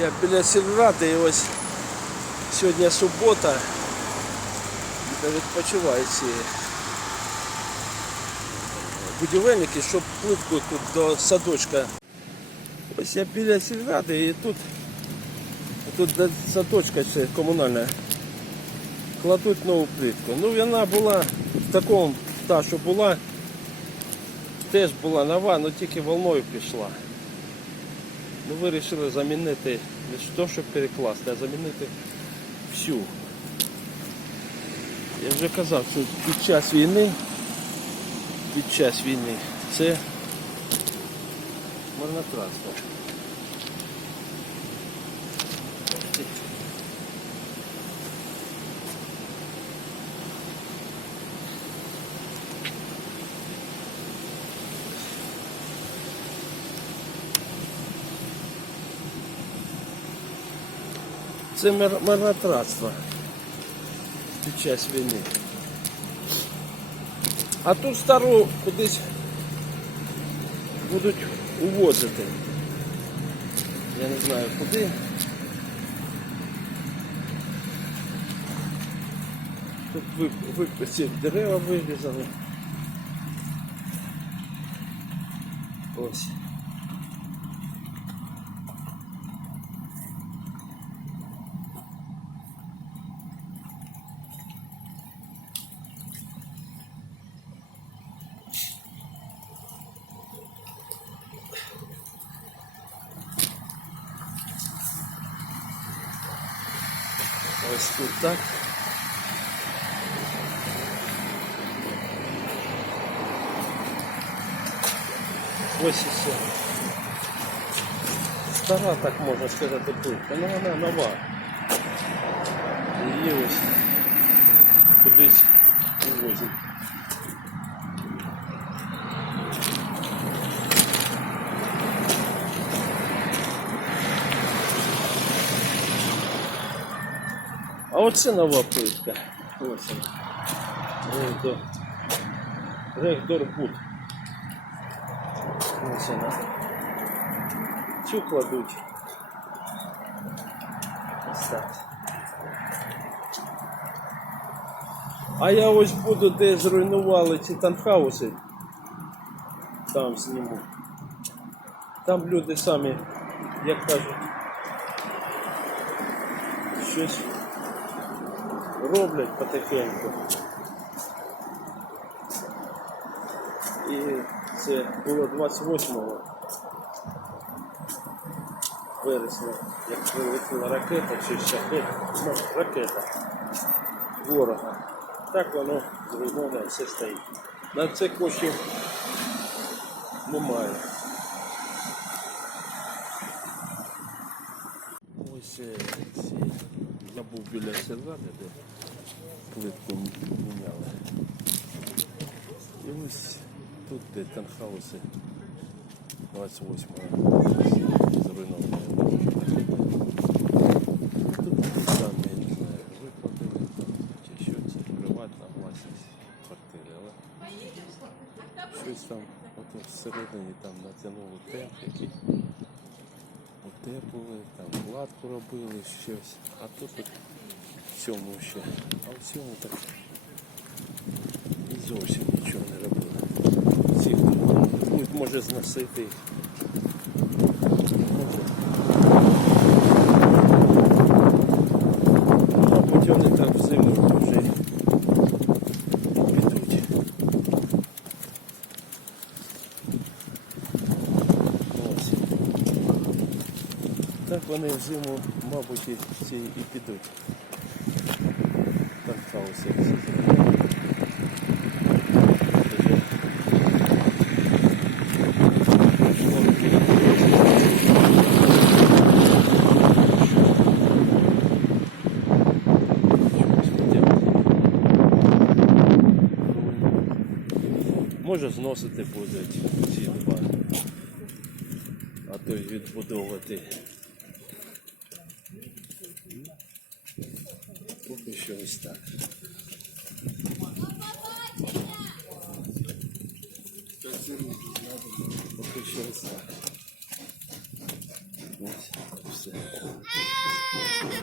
Я біля сільради і ось сьогодні субота. Де відпочивають ці будівельники, щоб плитку тут до садочка. Ось я біля сільради і тут, тут до садочка ще комунальна кладуть нову плитку. Ну вона була в такому, та, що була, теж була нова, але тільки волною пішла. Ми вирішили замінити не то, щоб перекласти, а замінити всю. Я вже казав, що під час війни, під час війни це марнотратство. Це мар- марнотратство під час війни. А тут стару кудись будуть увозити. Я не знаю куди. Тут ці дерева вирізали. Ось. Ось тут так. Ось і все. Стара, так можна сказати, плитка. Ну вона нова. Її ось кудись увозять. А оце нова плитка. Ось вона. Рейдорбуд. Ось вона. Цю кладуть. Ось так. А я ось буду, де зруйнували ці танхауси. Там зніму. Там люди самі, як кажуть, щось роблять потихеньку. І це було 28 вересня, як прилетіла ракета чи шахет, ну, ракета ворога. Так воно зруйноване все стоїть. На це коштів немає. Ось е, був біля Сержани, де плитку міняли. І ось тут, де танхауси 28-го зруйновані. Тут такі я не знаю, викладили там, чи що це приватна власність квартири, але щось там от всередині там натягнули темп який. Утеплили, там кладку робили, щось. А тут от в цьому ще. А в цьому так і зовсім нічого не робили. Ці будуть може зносити їх. Мабуть, вони там взиму вже підуть. Ось. Так вони взиму, мабуть, і ці і підуть. Так хаоси всі. Може зносити будуть ці два, а то й відбудовувати. Поки що ось так. Поки що ось так. Ось. подивіться.